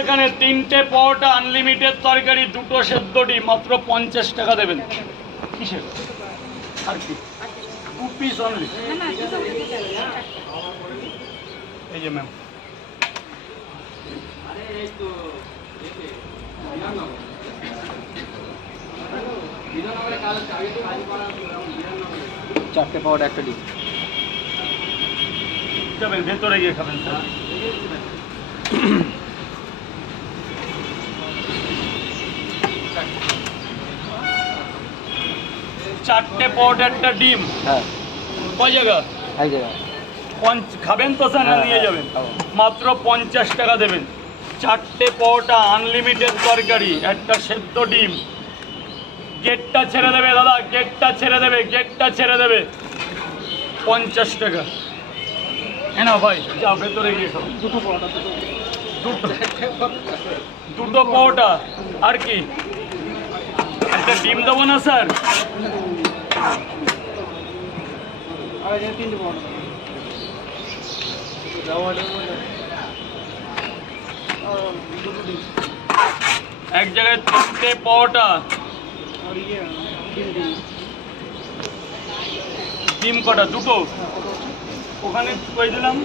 এখানে তিনটে পরোটা আনলিমিটেড তরকারি, দুটো সেদ্ধ ডিম, মাত্র পঞ্চাশ টাকা দেবেন। কিসের? আর কি? টু পিস এই যে ম্যাম চারটে পাওয়ার একটা ডিম। যাবেন ভেতরে গিয়ে খাবেন চারটে পট একটা ডিম। হ্যাঁ। কয় জায়গা? এক জায়গায় খাবেন তো স্যার না হ্যাঁ, নিয়ে হ্যাঁ, যাবেন। মাত্র পঞ্চাশ টাকা দেবেন। চারটে পরোটা আনলিমিটেড তরকারি একটা সেদ্ধ ডিম। গেটটা ছেড়ে দেবে দাদা গেটটা ছেড়ে দেবে গেটটা ছেড়ে দেবে। পঞ্চাশ টাকা। হ্যাঁ না ভাই যা ভেতরে গিয়ে খাও। দুটো পরোটা দুটো পরোটা। আর কি? একটা ডিম দেবো না স্যার? তিনটে পরোটা। এক জায়গায় তিনটে পরোটা। ডিম ডিম। কটা? দুটো? ওখানে কই দিলাম?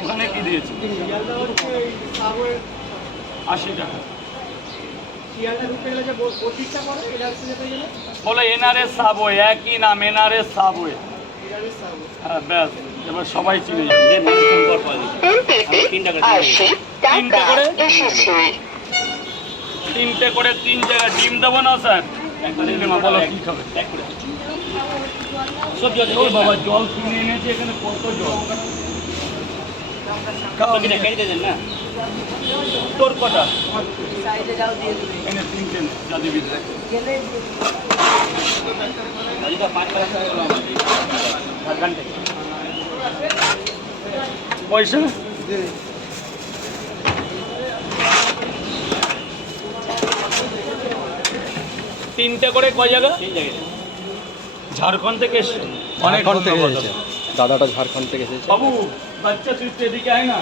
ওখানে কি দিয়েছি? শিয়ালদা হচ্ছে এই সাবওয়ে আশি টাকা। বলে? এনআরএস সাবওয়ে একই নাম এনআরএস সাবওয়ে। হ্যাঁ ব্যাস এবার সবাই চিনে যাবে। তিনটে আশি তিনটে করে? তিনটে করে তিন জায়গায় ডিম দেবো না স্যার? বলো কি খাবে? বাবা জল কিনে এনেছি এখানে কত জল। তোর কটা। পয়সা? তিনটে করে কয় জায়গা? ঝাড়খণ্ড থেকে অনেক থেকে এসেছে। দাদাটা ঝাড়খণ্ড থেকে এসেছে। বাবু বাচ্চা তুই এদিকে আয় না।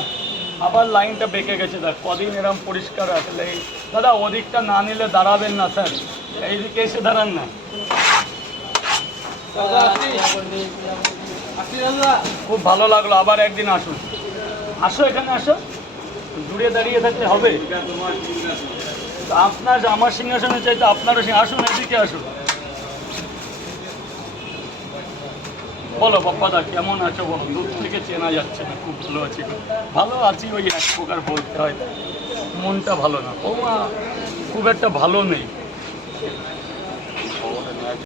আবার লাইনটা বেঁকে গেছে দেখ কদিন এরম পরিষ্কার আসলে এই দাদা ওদিকটা না নিলে দাঁড়াবেন না স্যার। এইদিকে এসে দাঁড়ান না। খুব ভালো লাগল আবার একদিন আসুন। আসো এখানে আসো। দূরে দাঁড়িয়ে থাকলে হবে। আপনার আমার সিংহাসনে চাইতে আপনারও আসুন, এদিকে আসুন। বলো বাপ্পাদা কেমন আছো বলো? দূর থেকে চেনা যাচ্ছে না, খুব ভালো আছি। ভালো আছি ওই এক প্রকার বলতে হয়। মনটা ভালো না। ও মা খুব একটা ভালো নেই।